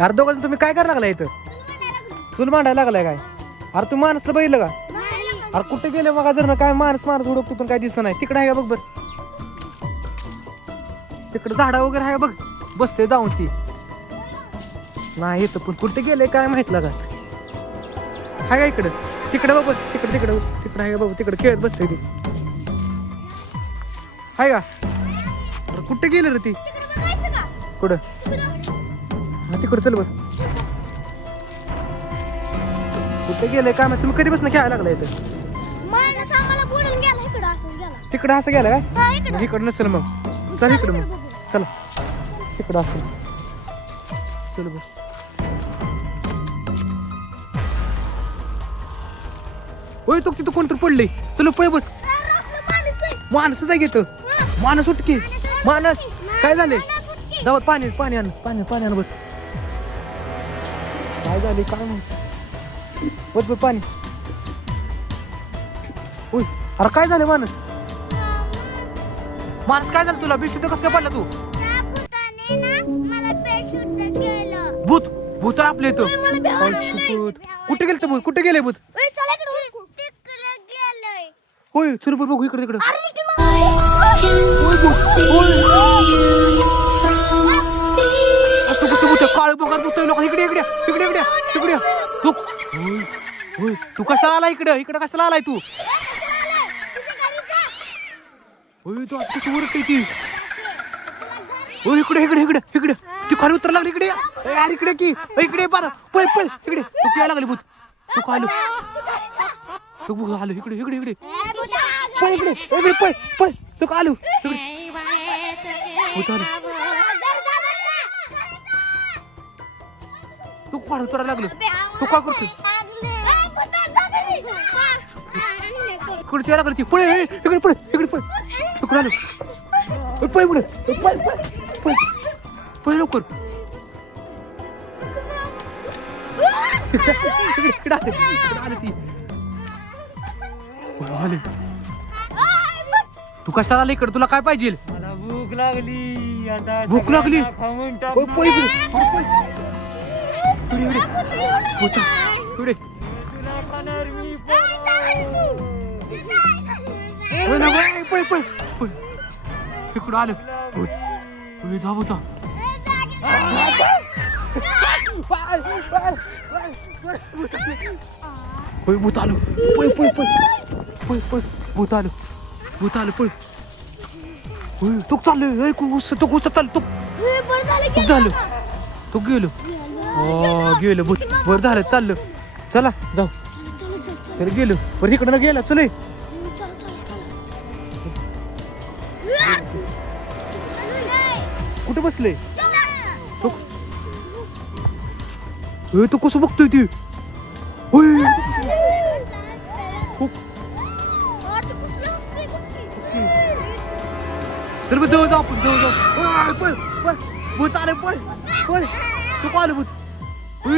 अरे दोघं तुम्ही काय करायला लागलाय इथं? चूल मांडायला लागलाय काय? अरे तू माणसला बघितलं का? अरे कुठे गेले बघा जर ना काय माणस उडकतो पण काय दिसत नाही. तिकडे आहे का बघ बर, तिकडे झाडा वगैरे आहे बघ, बसते जाऊन ती नाही येत पण कुठे गेले काय माहित लागा. हाय का इकडं? तिकडे बघ तिकडे तिकडे तिकडे आहे बाबा, तिकडे खेळत बसते ती. हाय का? अरे कुठे गेले रे ती? कुठं? तिकडे चल बघ. कुठे गेले काय माहिती? तुम्ही कधी बसून खेळायला लागला इथं? तिकडं असं गेलं काय? इकडं नसेल मग. चल इकडं मग, चला तिकडं असेल. चल बघ. होय तो तिथं कोणतरी पडले. चल पळ बघ. माणसं जाय घेत. माणूस उठकी. माणस काय झाले? जाऊ पाणी पाणी आण, पाणी पाणी आण बघ. काय झाले काय माहिती? बघ बघ पाणी. उय अरे काय झालं माणूस? माणूस काय झालं तुला? बेशुद्ध कसं काय पडला तू? भूत भूत आपले इथं. कुठे गेलं भूत? कुठे गेले भूत? होय चल बघू इकडे तिकडे. काळ बघा बघतोय लोक. इकडे इकडे इकडे इकडे इकडे तू. होय तू कशाला आला इकडे? इकडे कशाला आलाय तू? होय तू आता कशी उरते ती? हो इकडे इकडे इकडे इकडे ती खाली उतर लागली. इकडे यार इकडे की इकडे बारा पळ पळ इकडे. तू पिया लागली भूत. तू काय आलो? तू बघ आलो इकडे इकडे इकडे पळ इकडे इकडे पळ पळ. तू काय आलो इकडे? भूत आलो. तू काढ उतरायला लागलो. तू काय करतो? इकडे यायला लागली ती. पळ इकडे पळ इकडे पळ. इकडे आलो. पळ पुढे पळ पळ पळ पळ लवकर. इकडे आले ती. आले. तू कशाला आला इकडे? तुला काय पाहिजे? मला भूक लागली आता. भूक लागली? खाऊन पळ पळ इकडे पळ. इकडे इकडे खाणार मी. पळ पळ पळ. इकडं आलं भूत. जा भूता. होय भूत आलो. पळ पळ पळ पळ पळ. भूत आलो. भूत आलं पळ. होय तो चाललोय. तो घुसत चाललो. तो झालं. तो गेलो. गेलो भूत. वर झालं चाललं. चला जाऊ. तर गेलो बरं इकडं गेला. चल कुठे बसले? तो कसं बघतोय ती? चल जाऊ जाऊ आपण जाऊ. पळ पळ भूत आले. पळ पळ. तू का आलं भूत? पळ